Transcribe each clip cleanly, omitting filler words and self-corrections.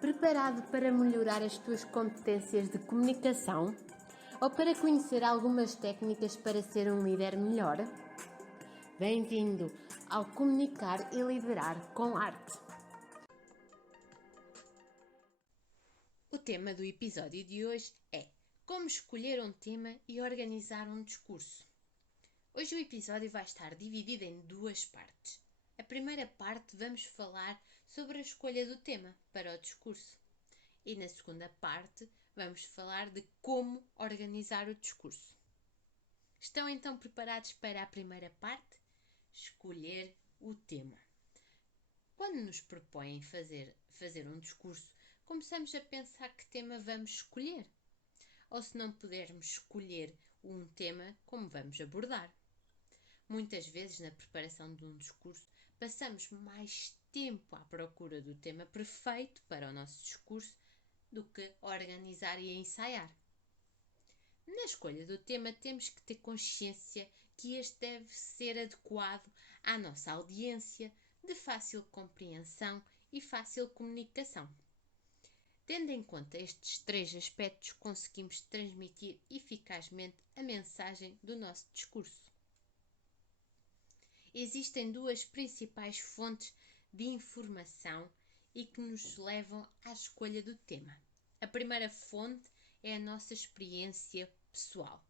Preparado para melhorar as tuas competências de comunicação? Ou para conhecer algumas técnicas para ser um líder melhor? Bem-vindo ao Comunicar e Liderar com Arte. O tema do episódio de hoje é como escolher um tema e organizar um discurso. Hoje o episódio vai estar dividido em duas partes. A primeira parte vamos falar sobre a escolha do tema para o discurso. E na segunda parte vamos falar de como organizar o discurso. Estão então preparados para a primeira parte? Escolher o tema. Quando nos propõem fazer um discurso, começamos a pensar que tema vamos escolher. Ou se não pudermos escolher um tema, como vamos abordar. Muitas vezes, na preparação de um discurso, passamos mais tempo à procura do tema perfeito para o nosso discurso do que organizar e ensaiar. Na escolha do tema, temos que ter consciência que este deve ser adequado à nossa audiência, de fácil compreensão e fácil comunicação. Tendo em conta estes três aspectos, conseguimos transmitir eficazmente a mensagem do nosso discurso. Existem duas principais fontes de informação e que nos levam à escolha do tema. A primeira fonte é a nossa experiência pessoal.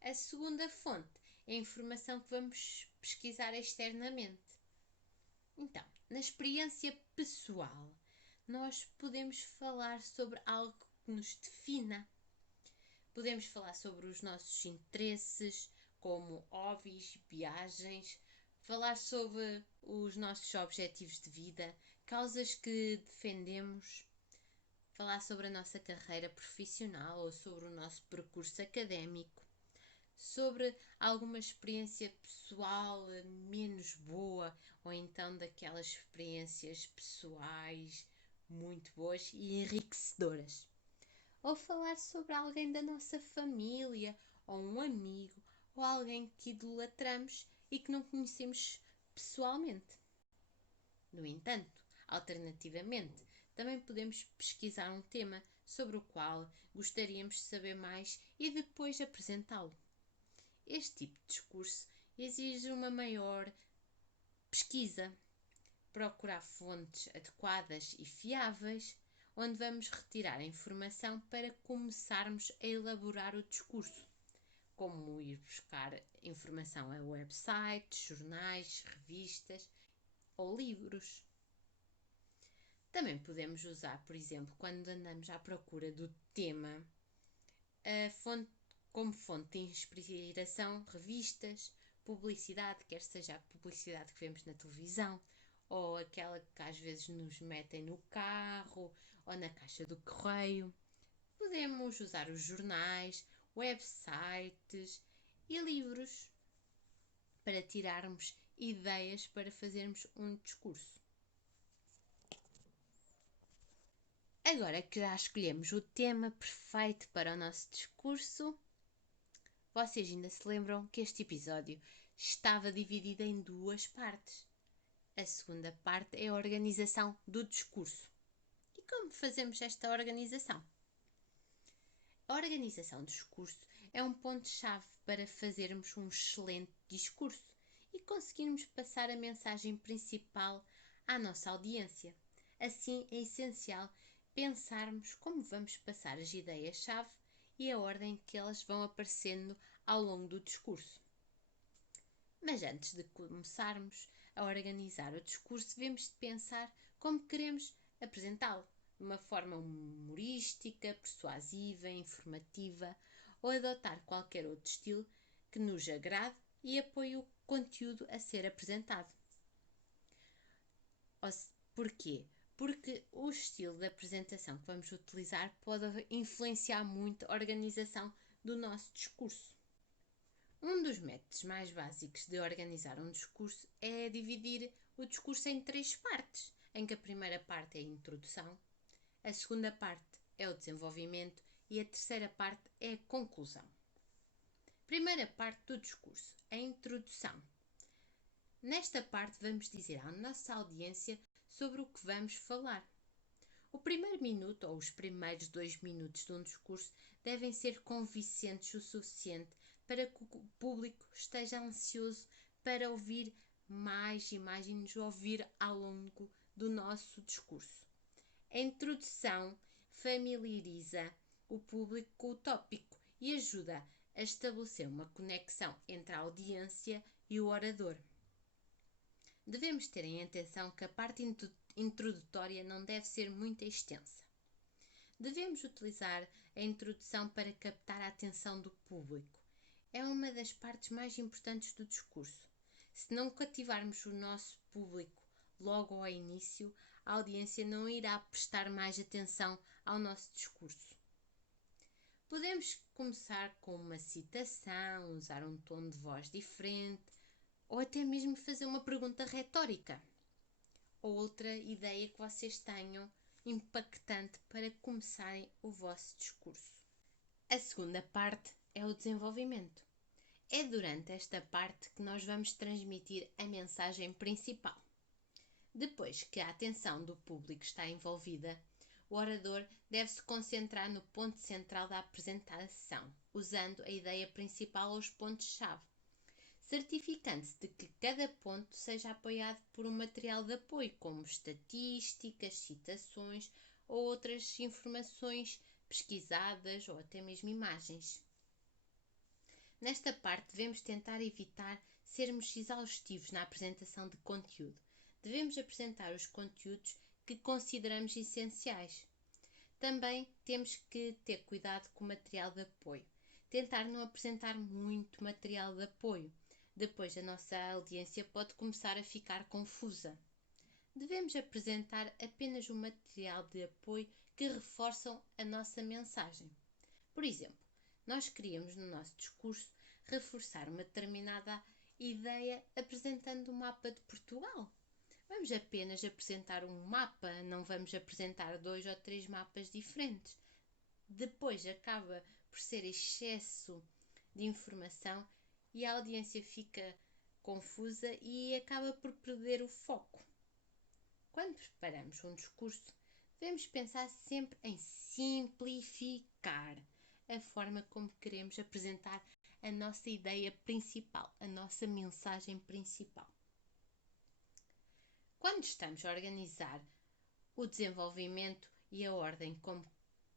A segunda fonte é a informação que vamos pesquisar externamente. Então, na experiência pessoal, nós podemos falar sobre algo que nos defina. Podemos falar sobre os nossos interesses, como hobbies, viagens, falar sobre os nossos objetivos de vida, causas que defendemos, falar sobre a nossa carreira profissional ou sobre o nosso percurso académico, sobre alguma experiência pessoal menos boa ou então daquelas experiências pessoais muito boas e enriquecedoras. Ou falar sobre alguém da nossa família, ou um amigo, ou alguém que idolatramos e que não conhecemos pessoalmente. No entanto, alternativamente, também podemos pesquisar um tema sobre o qual gostaríamos de saber mais e depois apresentá-lo. Este tipo de discurso exige uma maior pesquisa, procurar fontes adequadas e fiáveis, onde vamos retirar a informação para começarmos a elaborar o discurso, como ir buscar informação a websites, jornais, revistas ou livros. Também podemos usar, por exemplo, quando andamos à procura do tema, como fonte de inspiração, revistas, publicidade, quer seja a publicidade que vemos na televisão, ou aquela que às vezes nos metem no carro ou na caixa do correio. Podemos usar os jornais, websites e livros para tirarmos ideias para fazermos um discurso. Agora que já escolhemos o tema perfeito para o nosso discurso, vocês ainda se lembram que este episódio estava dividido em duas partes. A segunda parte é a organização do discurso. E como fazemos esta organização? A organização do discurso é um ponto-chave para fazermos um excelente discurso e conseguirmos passar a mensagem principal à nossa audiência. Assim, é essencial pensarmos como vamos passar as ideias-chave e a ordem que elas vão aparecendo ao longo do discurso. Mas antes de começarmos a organizar o discurso, devemos de pensar como queremos apresentá-lo, de uma forma humorística, persuasiva, informativa ou adotar qualquer outro estilo que nos agrade e apoie o conteúdo a ser apresentado. Porquê? Porque o estilo de apresentação que vamos utilizar pode influenciar muito a organização do nosso discurso. Um dos métodos mais básicos de organizar um discurso é dividir o discurso em três partes, em que a primeira parte é a introdução, a segunda parte é o desenvolvimento e a terceira parte é a conclusão. Primeira parte do discurso, a introdução. Nesta parte vamos dizer à nossa audiência sobre o que vamos falar. O primeiro minuto ou os primeiros 2 minutos de um discurso devem ser convincentes o suficiente para que o público esteja ansioso para ouvir mais e mais e nos ouvir ao longo do nosso discurso. A introdução familiariza o público com o tópico e ajuda a estabelecer uma conexão entre a audiência e o orador. Devemos ter em atenção que a parte introdutória não deve ser muito extensa. Devemos utilizar a introdução para captar a atenção do público. É uma das partes mais importantes do discurso. Se não cativarmos o nosso público logo ao início, a audiência não irá prestar mais atenção ao nosso discurso. Podemos começar com uma citação, usar um tom de voz diferente, ou até mesmo fazer uma pergunta retórica. Ou outra ideia que vocês tenham impactante para começarem o vosso discurso. A segunda parte é o desenvolvimento. É durante esta parte que nós vamos transmitir a mensagem principal. Depois que a atenção do público está envolvida, o orador deve se concentrar no ponto central da apresentação, usando a ideia principal ou os pontos-chave, certificando-se de que cada ponto seja apoiado por um material de apoio, como estatísticas, citações ou outras informações pesquisadas ou até mesmo imagens. Nesta parte, devemos tentar evitar sermos exaustivos na apresentação de conteúdo. Devemos apresentar os conteúdos que consideramos essenciais. Também temos que ter cuidado com o material de apoio. Tentar não apresentar muito material de apoio. Depois a nossa audiência pode começar a ficar confusa. Devemos apresentar apenas o material de apoio que reforçam a nossa mensagem. Por exemplo, nós queríamos no nosso discurso reforçar uma determinada ideia apresentando o mapa de Portugal. Vamos apenas apresentar um mapa, não vamos apresentar 2 ou 3 mapas diferentes. Depois acaba por ser excesso de informação e a audiência fica confusa e acaba por perder o foco. Quando preparamos um discurso, devemos pensar sempre em simplificar a forma como queremos apresentar a nossa ideia principal, a nossa mensagem principal. Quando estamos a organizar o desenvolvimento e a ordem como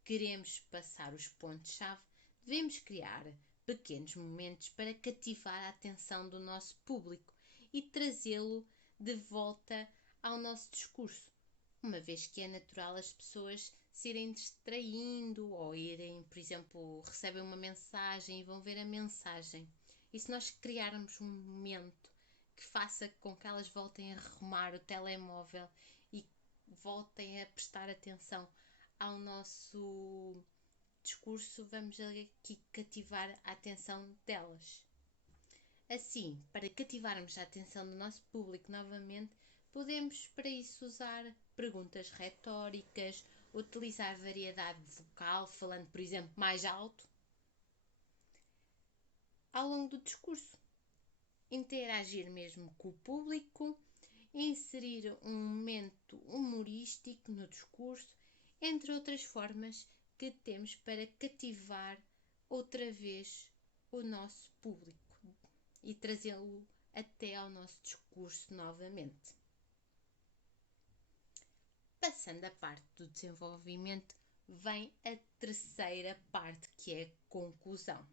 queremos passar os pontos-chave, devemos criar pequenos momentos para cativar a atenção do nosso público e trazê-lo de volta ao nosso discurso, uma vez que é natural as pessoas se irem distraindo ou irem, por exemplo, recebem uma mensagem e vão ver a mensagem. E se nós criarmos um momento que faça com que elas voltem a arrumar o telemóvel e voltem a prestar atenção ao nosso discurso, vamos aqui cativar a atenção delas. Assim, para cativarmos a atenção do nosso público novamente, podemos para isso usar perguntas retóricas, utilizar variedade vocal, falando, por exemplo, mais alto ao longo do discurso. Interagir mesmo com o público, inserir um momento humorístico no discurso, entre outras formas que temos para cativar outra vez o nosso público e trazê-lo até ao nosso discurso novamente. Passando a parte do desenvolvimento, vem a terceira parte, que é a conclusão.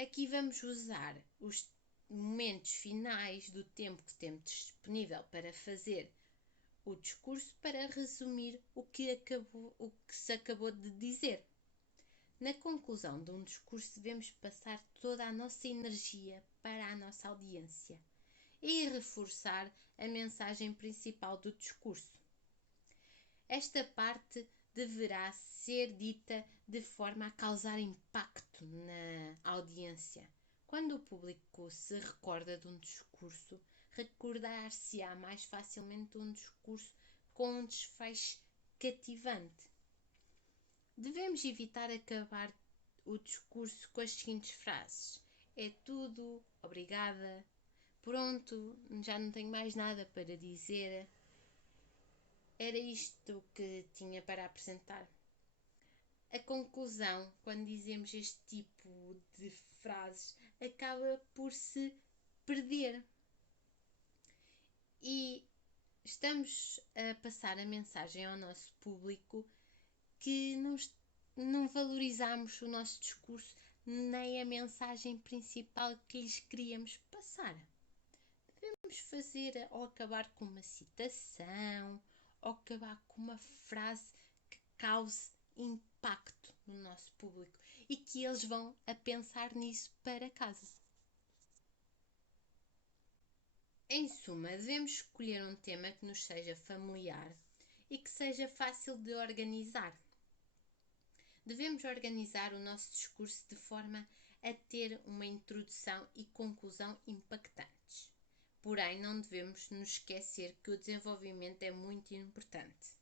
Aqui vamos usar os momentos finais do tempo que temos disponível para fazer o discurso para resumir o que se acabou de dizer. Na conclusão de um discurso, devemos passar toda a nossa energia para a nossa audiência e reforçar a mensagem principal do discurso. Esta parte deverá ser dita de forma a causar impacto na audiência. Quando o público se recorda de um discurso, recordar-se-á mais facilmente de um discurso com um desfecho cativante. Devemos evitar acabar o discurso com as seguintes frases: é tudo, obrigada, pronto, já não tenho mais nada para dizer. era isto que tinha para apresentar. A conclusão, quando dizemos este tipo de frases, acaba por se perder. E estamos a passar a mensagem ao nosso público que não valorizamos o nosso discurso nem a mensagem principal que lhes queríamos passar. Devemos fazer ou acabar com uma citação, ou acabar com uma frase que cause impacto no nosso público e que eles vão a pensar nisso para casa. Em suma, devemos escolher um tema que nos seja familiar e que seja fácil de organizar. Devemos organizar o nosso discurso de forma a ter uma introdução e conclusão impactantes. Porém, não devemos nos esquecer que o desenvolvimento é muito importante,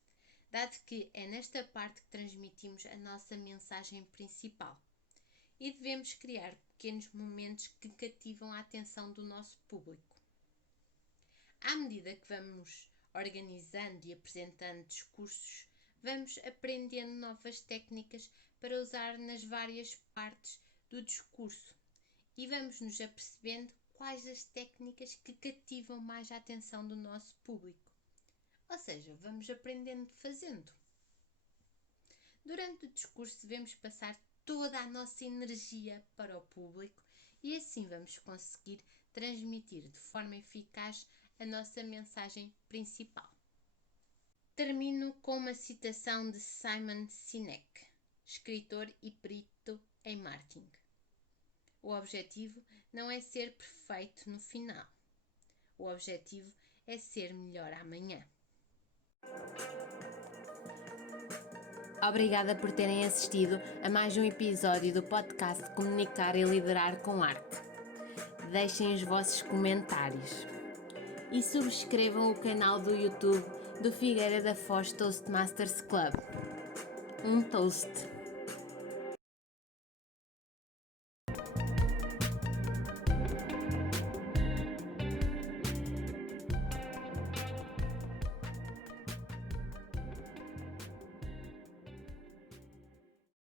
dado que é nesta parte que transmitimos a nossa mensagem principal. E devemos criar pequenos momentos que cativam a atenção do nosso público. À medida que vamos organizando e apresentando discursos, vamos aprendendo novas técnicas para usar nas várias partes do discurso e vamos nos apercebendo quais as técnicas que cativam mais a atenção do nosso público. Ou seja, vamos aprendendo fazendo. Durante o discurso devemos passar toda a nossa energia para o público e assim vamos conseguir transmitir de forma eficaz a nossa mensagem principal. Termino com uma citação de Simon Sinek, escritor e perito em marketing. O objetivo não é ser perfeito no final. O objetivo é ser melhor amanhã. Obrigada por terem assistido a mais um episódio do podcast Comunicar e Liderar com Arte. Deixem os vossos comentários e subscrevam o canal do YouTube do Figueira da Foz Toastmasters Club. Um toast!